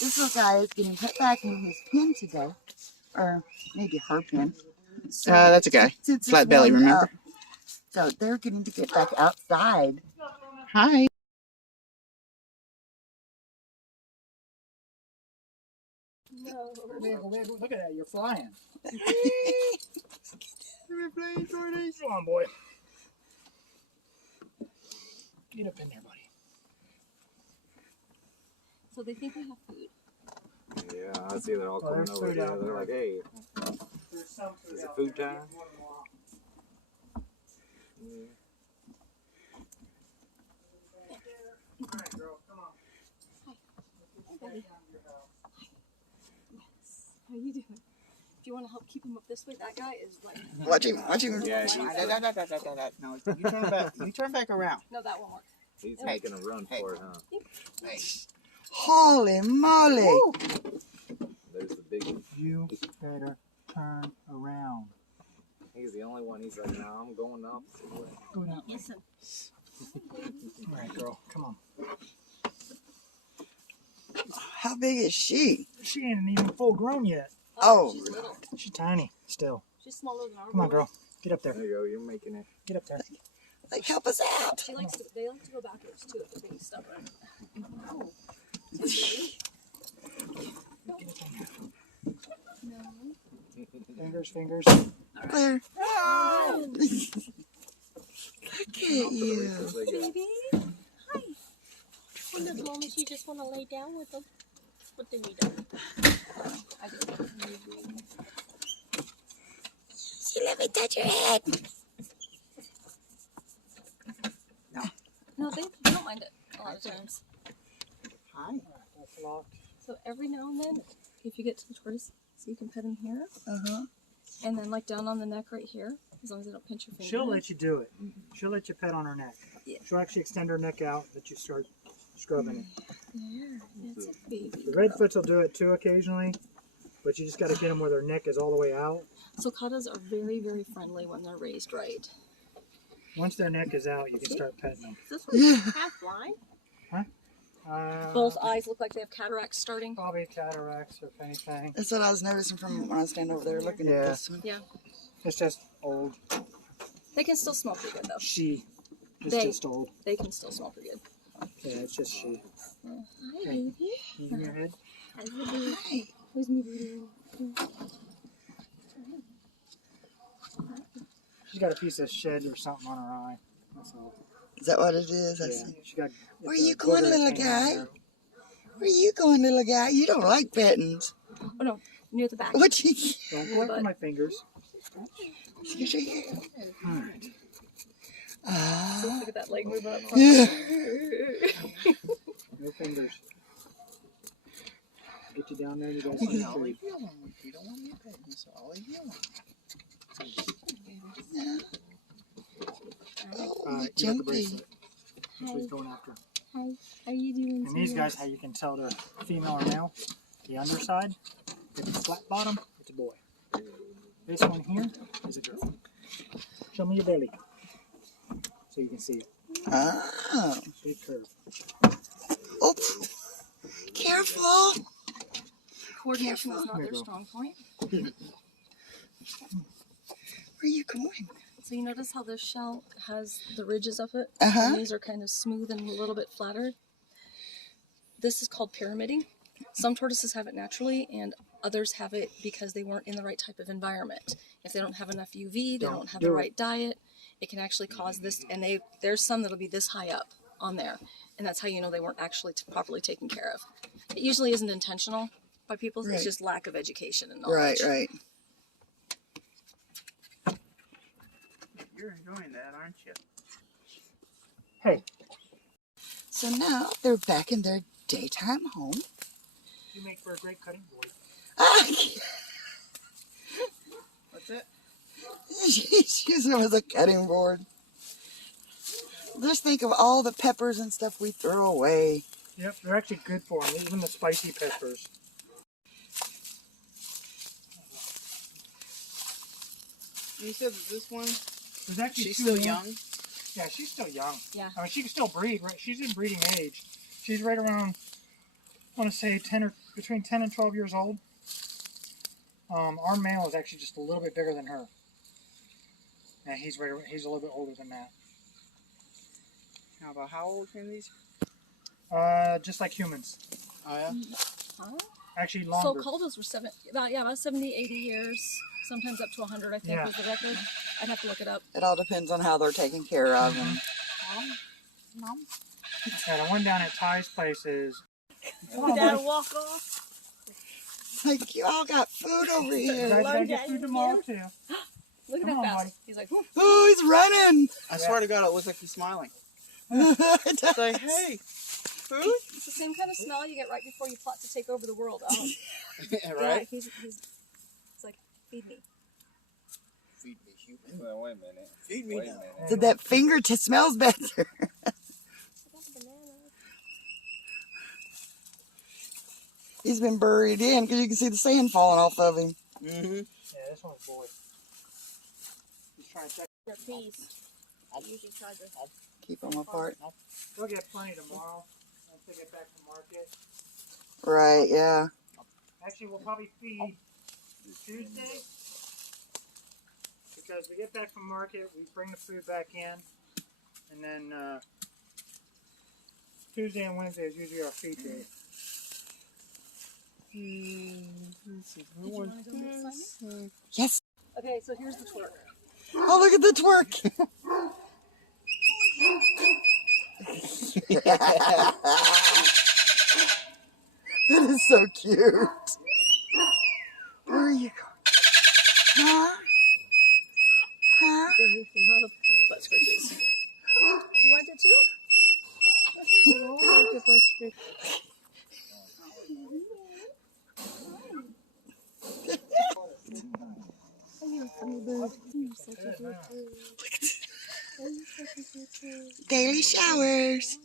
This little guy is getting put back in his pen today, or maybe her pen. So that's a guy. Flat belly, remember? So they're getting to get back outside. Hi. No. Look at that, you're flying. We're flying tortoise. Come on, boy. Get up in there, buddy. So they think we have food. Yeah, I see they're all coming over here. They're like, hey, is it food time? Alright, girl, come on. Hi, buddy. Yes. How you doing? If you want to help keep him up this way, that guy is like. Watch him. Watch him. Yeah, No, you turn back. You turn back around. No, that won't work. he's making a run for it, huh? Hey. Holy moly! Woo. There's the big one. You better turn around. He's the only one. He's like, no, I'm going the opposite way. Go down. Listen. Alright, girl, come on. How big is she? She ain't even full grown yet. Oh. She's little. She's tiny still. She's smaller than our Come on, boy. girl. Get up there. There you go. You're making it. Get up there. Like, help us out. They like to go backwards too if they're being stubborn. Oh. No. Fingers, fingers. Claire. Oh. Look at you. Baby. Hi. When the moment you just want to lay down with them, what do we do? I do. She let me touch your head. No, they don't mind it a lot of times. Hi. That's locked. So every now and then, if you get to the tortoise, so you can pet him here, Uh-huh. and then like down on the neck right here, as long as they don't pinch your finger. She'll let you do it. She'll let you pet on her neck. Yeah. She'll actually extend her neck out that you start scrubbing it. There, that's a baby. The redfoots will do it too occasionally, but you just got to get them where their neck is all the way out. Sulcatas are very, very friendly when they're raised right. Once their neck is out, you can start petting them. Is this one half blind? Both eyes look like they have cataracts starting. Probably cataracts, if anything. That's what I was noticing from when I was standing over there looking at this one. Yeah. It's just old. They can still smell pretty good though. She is They- just old. They can still smell pretty good. Yeah, it's just she. Hi, baby. You in your head? Hi. Who's me, baby? She's got a piece of shed or something on her eye. That's all. Is that what it is? I Yeah, see. she got. Where it's a you going, booger little hanging out guy? there. Where you going, little guy? You don't like pettings. Oh no, near the back. What you... Don't go after my fingers. Excuse me. Alright. Ah. Look at that leg move up. Yeah. No fingers. Get you down there and you guys can tree. You don't want me petting. That's all you want. Oh, You got the jumpy. bracelet. That's what he's going after. Hi, how you doing? And these guys, how you can tell they're female or male. The underside, if it's flat bottom, it's a boy. This one here is a girl. Show me your belly. So you can see it. Oh. Big curve. Oh. Careful. Coordination is not Here you their go. strong point. Where are you going? So you notice how this shell has the ridges of it? Uh-huh. And these are kind of smooth and a little bit flatter. This is called pyramiding. Some tortoises have it naturally, and others have it because they weren't in the right type of environment. If they don't have enough UV, they don't have the right diet, it can actually cause this, and there's some that'll be this high up on there, and that's how you know they weren't actually properly taken care of. It usually isn't intentional by people, Right. it's just lack of education and knowledge. Right. You're enjoying that, aren't you? Hey, So now they're back in their daytime home. you make for a great cutting board. Ah, What's it? she's using them as a cutting board. Just think of all the peppers and stuff we throw away. Yep, they're actually good for them, even the spicy peppers. You said that this one, There's actually she's two still more. young? Yeah, she's still young. Yeah. I mean, she can still breed, right? She's in breeding age. She's right around, I want to say 10 or between 10 and 12 years old. Our male is actually just a little bit bigger than her. And he's a little bit older than that. How about how old can these? Just like humans. Oh yeah. Huh? Actually longer. So Caldos were about 70, 80 years, sometimes up to 100, I think Yeah. was the record. I'd have to look it up. It all depends on how they're taken care of. And Yeah, the one down at Ty's place is. We gotta walk off. like, you all got food over You here. guys gotta Love get that. food tomorrow too. Look at Come how on, fast. buddy. He's like, whoop. Oh, he's running. I swear to God, it looks like he's smiling. It does. Say, hey, food? It's the same kind of smell you get right before you plot to take over the world. Yeah, Right? he's it's like, feed me. Feed me, human. Well, wait a minute. Feed me Wait a now. minute. So that finger smells better. I got banana. He's been buried in because you can see the sand falling off of him. Mm-hmm. Yeah, this one's boy. He's trying to check. The piece. I usually try to. Keep them apart. We'll get plenty tomorrow once they get back to market. Right, yeah. Actually, we'll probably feed Tuesday. Because we get back from market, we bring the food back in. And then Tuesday and Wednesday is usually our feed day. Did you want to go get Simon? Yes. Okay, so here's the twerk. Oh, look at the twerk. That is so cute. Where are you going? Huh? Huh? They love butt scratches. Do you want it too? I don't like the first picture. You're a funny bird. You're such a good bird. You're such a good bird. Daily showers.